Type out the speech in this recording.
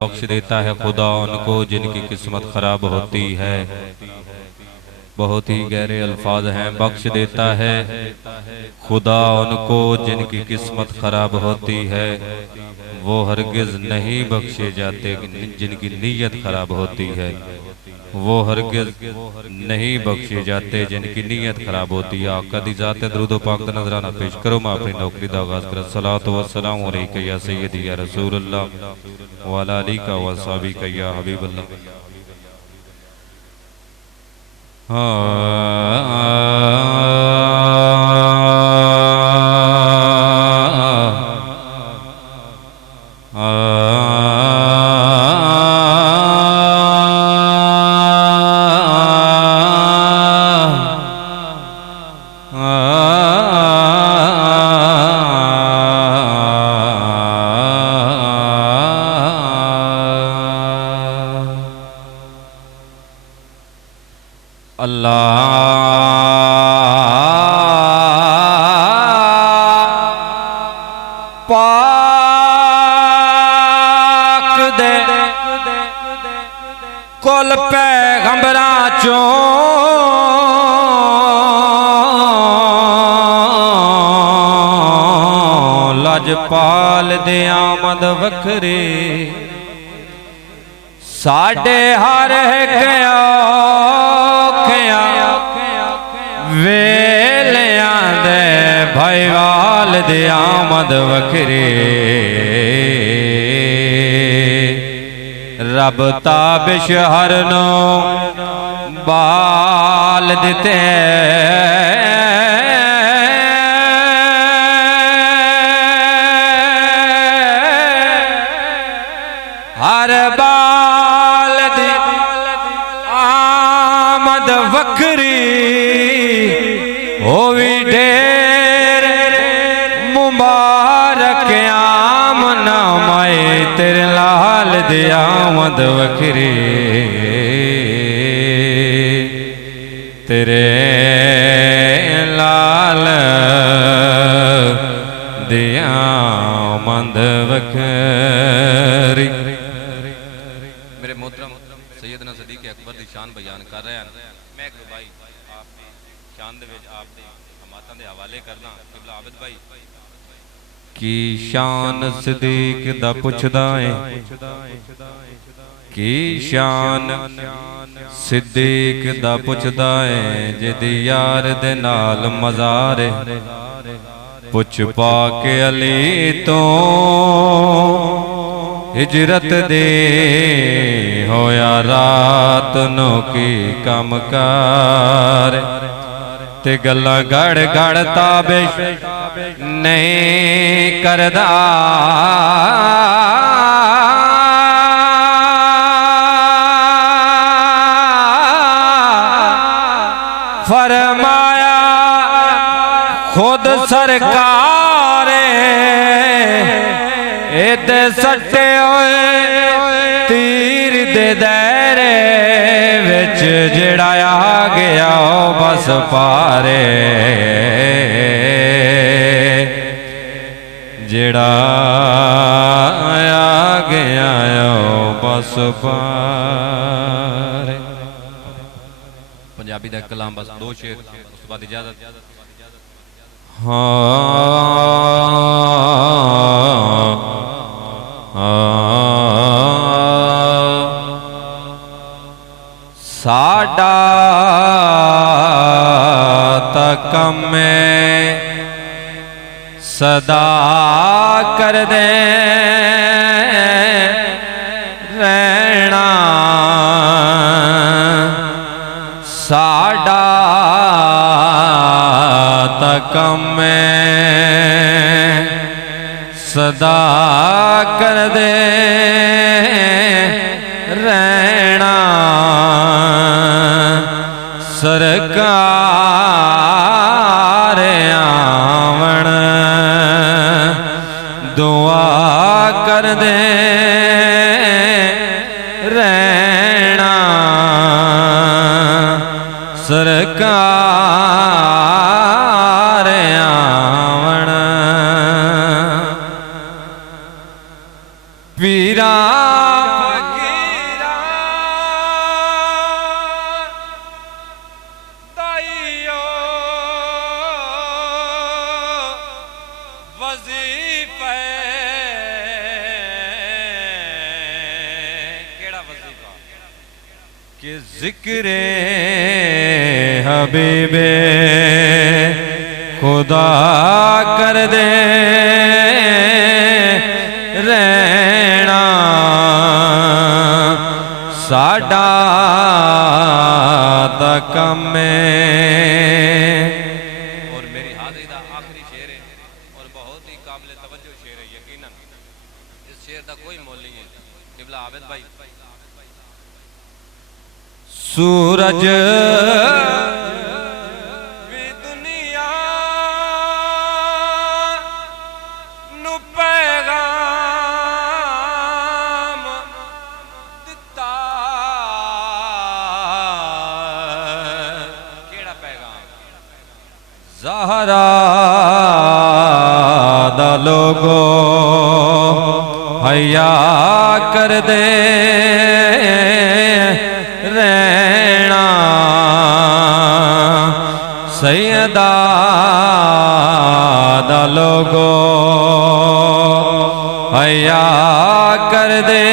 बख्श देता है खुदा उनको जिनकी किस्मत खराब होती है। बहुत ही गहरे अल्फाज हैं। बख्श देता है खुदा उनको जिनकी किस्मत खराब होती है, वो हरगिज नहीं बख्शे जाते जिनकी नीयत खराब होती है। वो हरगिज नहीं बख्शे जाते जिनकी नीयत खराब होती है। आका दी ज़ात दरूद व पाक दा नजराना पेश करो। मैं अपनी नौकरी दा आगाज़ कर सलात व सलाम अलैका या सय्यदी या रसूलुल्लाह व अला आलिका व अस्हाबिका या हबीबल्लाह। पाक दे कुल पैगंबरां चों लजपाल दे आमद वखरी साडे हर वेलियां दे भाईवाल दे आमद वखरे। रब ताबिश हर नो बाल दिते हर बाल दी आमद वखरी होवी ढेर मुबारक आमना माए तेरे लाल दे आमद वखरी। तेरे लाल दे आमद वखरी। मेरे मोहतरम सैयदना सदीक अकबर दी शान बयान कर रहे हैं। मैं एक भाई आपने शान दे विच आपने हमातां दे हवाले करना किबला आबिद भाई की शान सदीक दा पुछदा है की शान सिद्दीक दा पुछदा है जिदी यार दे नाल मज़ार पुछ पा के अली तो हिजरत दे होया रात नो की कम कार ते गल्ला गड़ गड़ ताबिश नहीं करदा। फरमाया खुद सरकार इते सटे होए तीर दे दायरे विच जेड़ा आ गया बस पारे। जेड़ा आ गया बस पारे। पंजाबी दा कलाम बस दो शेर उस बाद इजाजत। साडा तक में सदा कर दे रहना साडा तक में सदा कर दे रहना सरकार आवन दुआ कर दे रहना सरकार आवन। कि जिक्रे हबीबे खुदा कर दे रहना साडा दा कम और मेरी हाज़री दा आखिरी शेर है और बहुत ही काबिल तवज्जो शेर है। यकीनन इस शेर दा कोई मोल नहीं है। क़िबला आबिद भाई, सूरज भी दुनिया नु पैगाम दिता, केड़ा पैगाम? ज़हरा दा लोगो हया कर दे रहना सैयदा दा लोगो हया कर दे